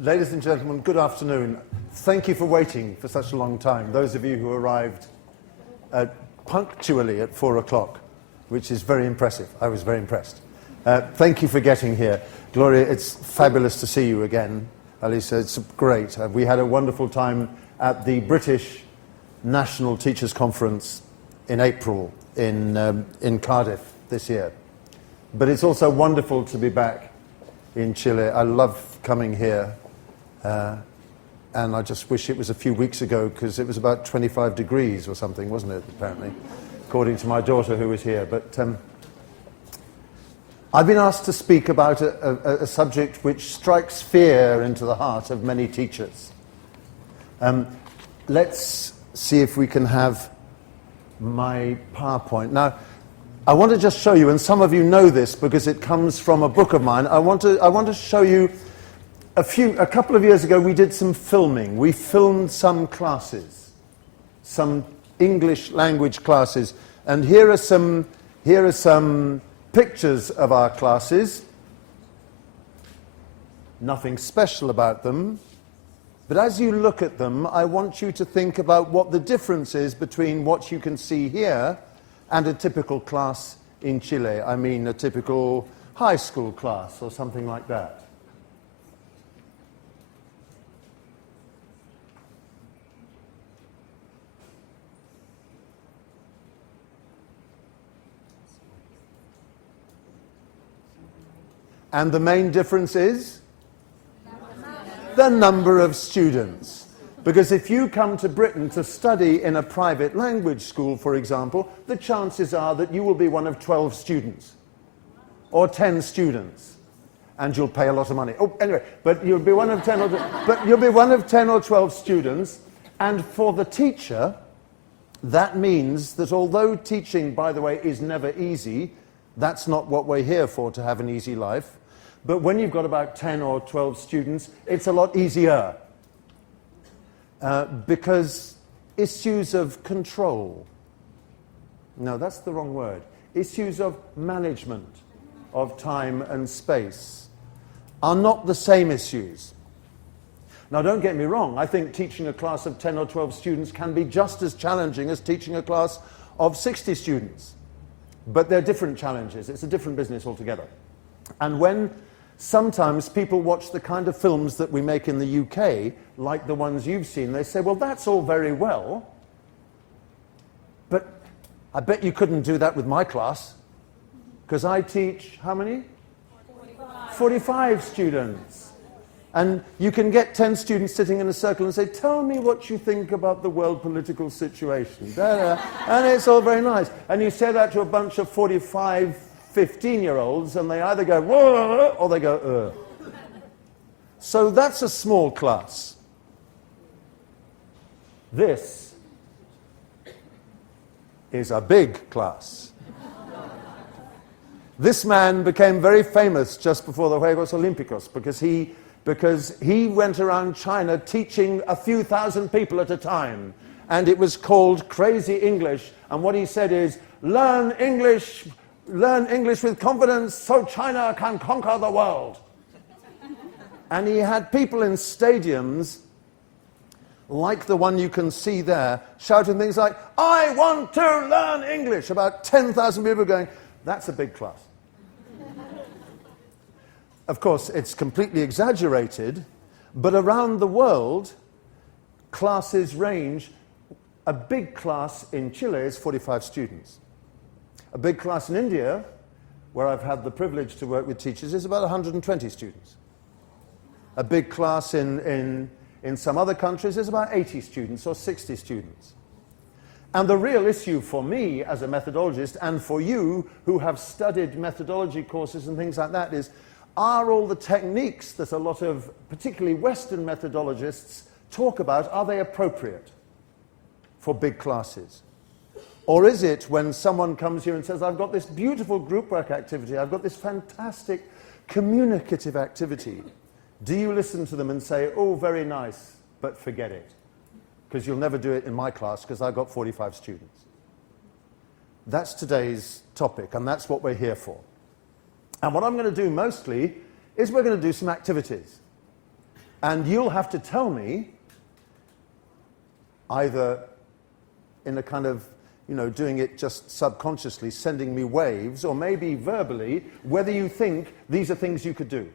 Ladies and gentlemen, good afternoon. Thank you for waiting for such a long time. Those of you who arrived punctually at 4 o'clock, which is very impressive. I was very impressed. Thank you for getting here. Gloria, it's fabulous to see you again. Alisa, it's great. We had a wonderful time at the British National Teachers' Conference in April in Cardiff this year. But it's also wonderful to be back in Chile. I love coming here. And I just wish it was a few weeks ago, because it was about 25 degrees or something, wasn't it, apparently, according to my daughter who was here. But I've been asked to speak about a subject which strikes fear into the heart of many teachers. Let's see if we can have my PowerPoint. Now, I want to just show you, and some of you know this because it comes from a book of mine. I want to show you a couple of years ago we did some filming. We filmed some classes, some English language classes, and here are some pictures of our classes. Nothing special about them, but as you look at them, I want you to think about what the difference is between what you can see here and a typical class in Chile. I mean, a typical high school class or something like that. And the main difference is the number of students. Because if you come to Britain to study in a private language school, for example, the chances are that you will be one of 12 students or 10 students, and you'll pay a lot of money. Oh, anyway, but you'll be one of 10 or 12 students, and for the teacher, that means that although teaching, by the way, is never easy, that's not what we're here for, to have an easy life. But when you've got about 10 or 12 students, it's a lot easier. Because issues of control, no, that's the wrong word, issues of management of time and space are not the same issues. Now, don't get me wrong, I think teaching a class of 10 or 12 students can be just as challenging as teaching a class of 60 students. But they're different challenges. It's a different business altogether. And when sometimes people watch the kind of films that we make in the UK, like the ones you've seen, they say, well, that's all very well, but I bet you couldn't do that with my class, because I teach, how many? 45 students. And you can get 10 students sitting in a circle and say, tell me what you think about the world political situation. And it's all very nice. And you say that to a bunch of 45, 15-year-olds, and they either go, whoa, or they go, ugh. So that's a small class. This is a big class. This man became very famous just before the Juegos Olímpicos because he went around China teaching a few thousand people at a time, and it was called Crazy English, and what he said is, learn English with confidence so China can conquer the world. And he had people in stadiums, like the one you can see there, shouting things like, I want to learn English. About 10,000 people going, that's a big class. Of course, it's completely exaggerated, but around the world, classes range. A big class in Chile is 45 students. A big class in India, where I've had the privilege to work with teachers, is about 120 students. A big class in some other countries is about 80 students or 60 students. And the real issue for me as a methodologist, and for you who have studied methodology courses and things like that, is, are all the techniques that a lot of particularly Western methodologists talk about, are they appropriate for big classes? Or is it when someone comes here and says, I've got this beautiful group work activity, I've got this fantastic communicative activity, do you listen to them and say, oh, very nice, but forget it? Because you'll never do it in my class because I've got 45 students. That's today's topic, and that's what we're here for. And what I'm going to do mostly is we're going to do some activities. And you'll have to tell me, either in a kind of, doing it just subconsciously, sending me waves, or maybe verbally, whether you think these are things you could do.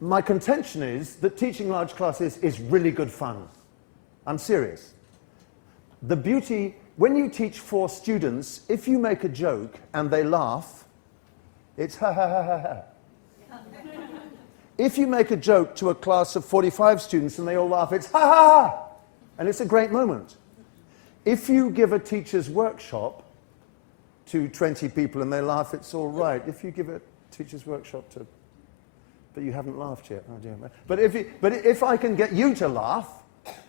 My contention is that teaching large classes is really good fun. I'm serious. The beauty, when you teach 4 students, if you make a joke and they laugh, it's ha ha ha ha ha. If you make a joke to a class of 45 students and they all laugh, it's ha ha ha! And it's a great moment. If you give a teacher's workshop to 20 people and they laugh, it's all right. If you give a teacher's workshop to... But you haven't laughed yet. Oh dear. But if I can get you to laugh,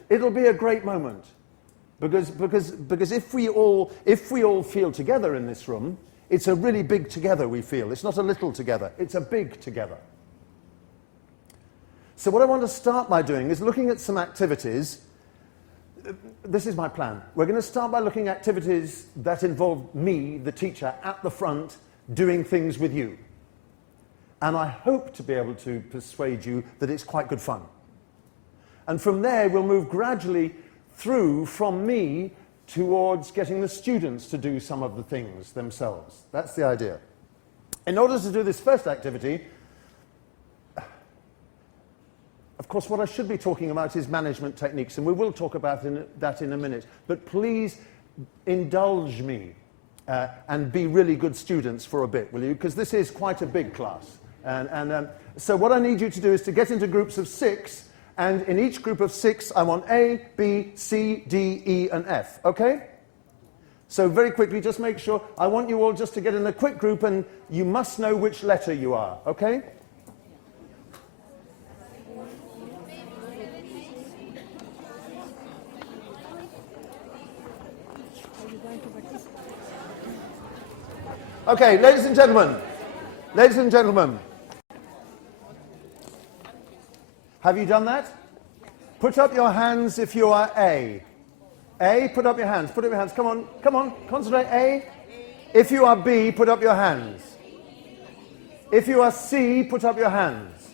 it'll be a great moment. Because if we all feel together in this room, it's a really big together we feel. It's not a little together. It's a big together. So what I want to start by doing is looking at some activities. This is my plan. We're going to start by looking at activities that involve me, the teacher, at the front, doing things with you. And I hope to be able to persuade you that it's quite good fun. And from there, we'll move gradually through from me towards getting the students to do some of the things themselves. That's the idea. In order to do this first activity, of course, what I should be talking about is management techniques, and we will talk about that in a minute. But please indulge me and be really good students for a bit, will you? Because this is quite a big class. So what I need you to do is to get into groups of 6, and in each group of 6, I want A, B, C, D, E, and F, okay? So very quickly, just make sure, I want you all just to get in a quick group, and you must know which letter you are, okay? Okay, ladies and gentlemen, have you done that? Put up your hands if you are A. A, put up your hands, come on, concentrate, A. If you are B, put up your hands. If you are C, put up your hands.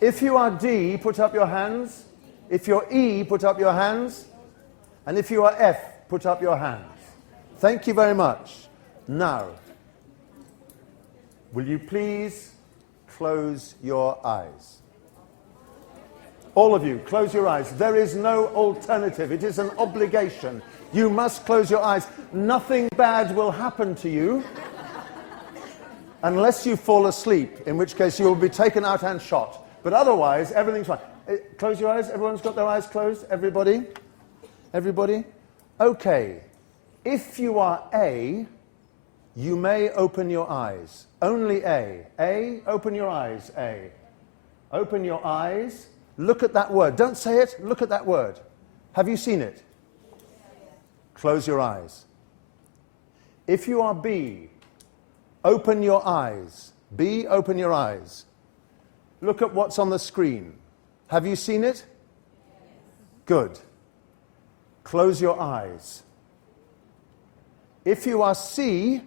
If you are D, put up your hands. If you're E, put up your hands. And if you are F, put up your hands. Thank you very much. Now, will you please close your eyes? All of you, close your eyes. There is no alternative. It is an obligation. You must close your eyes. Nothing bad will happen to you unless you fall asleep, in which case you will be taken out and shot. But otherwise, everything's fine. Close your eyes. Everyone's got their eyes closed? Everybody? Everybody? Okay. If you are A, you may open your eyes. Only A. A, open your eyes, A. Open your eyes. Look at that word. Don't say it. Look at that word. Have you seen it? Close your eyes. If you are B, open your eyes. B, open your eyes. Look at what's on the screen. Have you seen it? Good. Close your eyes. If you are C,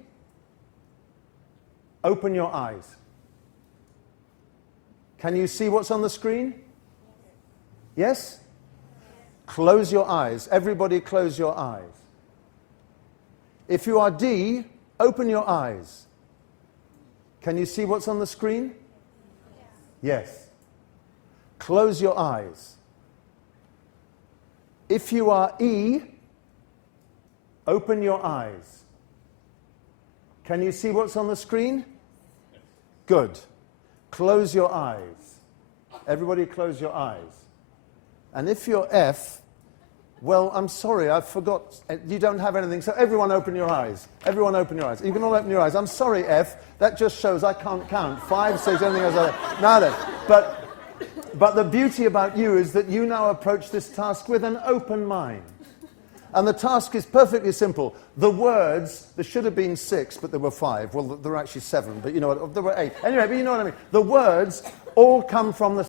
open your eyes. Can you see what's on the screen? Yes? Close your eyes. Everybody close your eyes. If you are D, open your eyes. Can you see what's on the screen? Yes. Close your eyes. If you are E, open your eyes. Can you see what's on the screen? Good. Close your eyes. Everybody close your eyes. And if you're F, well, I'm sorry, I forgot. You don't have anything, so everyone open your eyes. Everyone open your eyes. You can all open your eyes. I'm sorry, F. That just shows I can't count. 5 says anything else. Now then, but the beauty about you is that you now approach this task with an open mind. And the task is perfectly simple. The words, there should have been 6, but there were 5. Well, there were actually 7, but you know what, there were 8. Anyway, but you know what I mean. The words all come from the